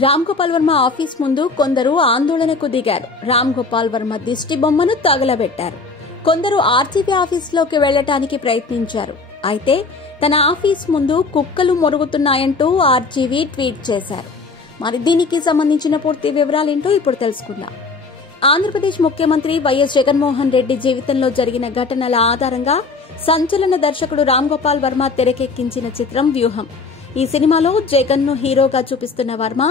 Ram Gopal Varma office ముందు కొందరు ఆందోళనకు దిగారు. రామ్ గోపాల్ వర్మ దిష్టి బొమ్మను తగలబెట్టారు. కొందరు ఆర్జీవీ ఆఫీసులోకి వెళ్లటానికి ప్రయత్నించారు. అయితే తన ఆఫీస్ ముందు కుక్కలు మొరుగుతున్నాయంటూ ఆర్జీవీ ట్వీట్ చేశారు. మరి దీనికి సంబంధించిన పూర్తి వివరాలేంటో ఇప్పుడు తెలుసుకుందాం. ఆంధ్రప్రదేశ్ ముఖ్యమంత్రి వైఎస్ జగన్మోహన్ రెడ్డి జీవితంలో జరిగిన ఘటనల ఆధారంగా సంచలన దర్శకుడు రామ్ గోపాల్ వర్మ తెరకెక్కించిన చిత్రం వ్యూహం. ఈ సినిమాలో జగన్ ను హీరోగా చూపిస్తున్న వర్మ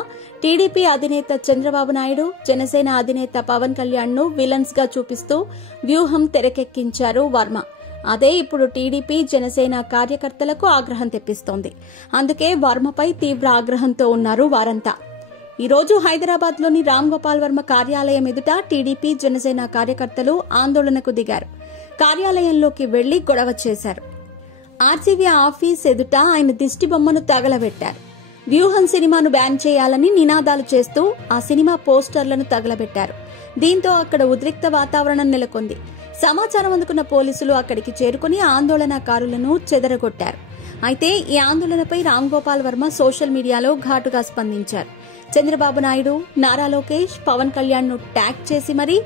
టీడీపీ అధినేత చంద్రబాబు నాయుడు, జనసేన అధినేత పవన్ కళ్యాణ్ ను విలన్స్ గా చూపిస్తూ వ్యూహం తెరకెక్కించారు వర్మ. అదే ఇప్పుడు టీడీపీ, జనసేన కార్యకర్తలకు ఆగ్రహం తెప్పిస్తోంది. అందుకే వర్మపై తీవ్ర ఆగ్రహంతో ఉన్నారు వారంతా. ఈ రోజు హైదరాబాద్ లోని రామ్ గోపాల్ వర్మ కార్యాలయం ఎదుట టీడీపీ, జనసేన కార్యకర్తలు ఆందోళనకు దిగారు. కార్యాలయంలోకి వెళ్లి గొడవ చేశారు. ఆర్జీవీ ఆఫీస్ ఎదుట ఆయన దిష్టి బొమ్మను తగలబెట్టారు. వ్యూహం సినిమాను బ్యాన్ చేయాలని నినాదాలు చేస్తూ ఆ సినిమా పోస్టర్లను తగలబెట్టారు. దీంతో అక్కడ ఉద్రిక్త వాతావరణం నెలకొంది. సమాచారం అందుకున్న పోలీసులు అక్కడికి చేరుకుని ఆందోళనకారులను చెదరగొట్టారు. అయితే ఈ ఆందోళనపై రామ్ గోపాల్ వర్మ సోషల్ మీడియాలో ఘాటుగా స్పందించారు. చంద్రబాబు నాయుడు, నారా లోకేష్, పవన్ కళ్యాణ్ ను ట్యాగ్ చేసి మరీ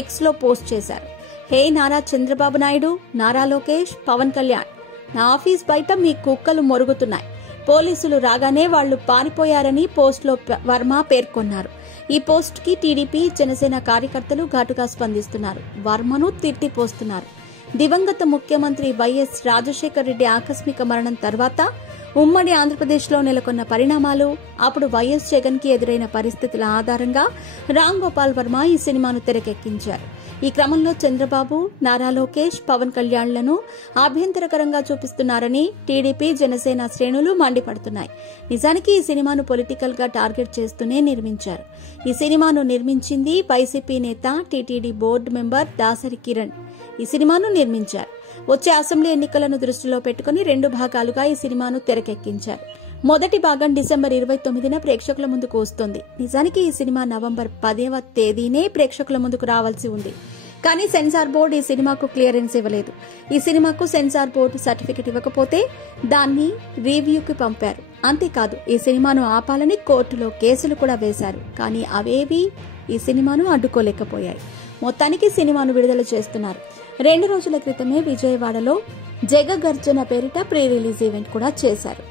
ఎక్స్ లో పోస్ట్ చేశారు. హే నారా చంద్రబాబు నాయుడు, నారా లోకేష్, పవన్ కళ్యాణ్, నా ఆఫీస్ బయట మీ కుక్కలు మొరుగుతున్నాయి. పోలీసులు రాగానే వాళ్లు పారిపోయారని పోస్టులో వర్మ పేర్కొన్నారు. ఈ పోస్ట్ కి టీడీపీ, జనసేన కార్యకర్తలు ఘాటుగా స్పందిస్తున్నారు. వర్మను తిట్టిపోస్తున్నారు. దివంగత ముఖ్యమంత్రి వైఎస్ రాజశేఖర్ రెడ్డి ఆకస్మిక మరణం తర్వాత ఉమ్మడి ఆంధ్రప్రదేశ్లో నెలకొన్న పరిణామాలు, అప్పుడు వైఎస్ జగన్ కి ఎదురైన పరిస్థితుల ఆధారంగా రామ్ గోపాల్ వర్మ ఈ సినిమాను తెరకెక్కించారు. ఈ క్రమంలో చంద్రబాబు, నారా లోకేష్, పవన్ కళ్యాణ్లను అభ్యంతరకరంగా చూపిస్తున్నారని టీడీపీ, జనసేన శ్రేణులు మండిపడుతున్నాయి. నిజానికి ఈ సినిమాను పొలిటికల్ గా టార్గెట్ చేస్తూనే నిర్మించారు. ఈ సినిమాను నిర్మించింది వైసీపీ నేత, TTD board member Dasari Kiran. ఈ సినిమాను నిర్మించారు. వచ్చే అసెంబ్లీ ఎన్నికలను దృష్టిలో పెట్టుకుని 2 భాగాలుగా ఈ సినిమాను తెరకెక్కించారు. మొదటి భాగం డిసెంబర్ 29న ప్రేక్షకుల ముందుకు వస్తుంది. నిజానికి ఈ సినిమా నవంబర్ 10వ తేదీనే ప్రేక్షకుల ముందుకు రావాల్సి ఉంది. కానీ సెన్సార్ బోర్డు ఈ సినిమాకు క్లియరెన్స్ ఇవ్వలేదు. ఈ సినిమాకు సెన్సార్ బోర్డు సర్టిఫికెట్ ఇవ్వకపోతే దాన్ని రివ్యూకి పంపారు. అంతేకాదు ఈ సినిమాను ఆపాలని కోర్టులో కేసులు కూడా వేశారు. కానీ అవేవీ ఈ సినిమాను అడ్డుకోలేకపోయాయి. మొత్తానికి సినిమాను విడుదల చేస్తున్నారు. 2 రోజుల క్రితమే విజయవాడలో జగగర్జన పేరిట ప్రీ రిలీజ్ ఈవెంట్ కూడా చేశారు.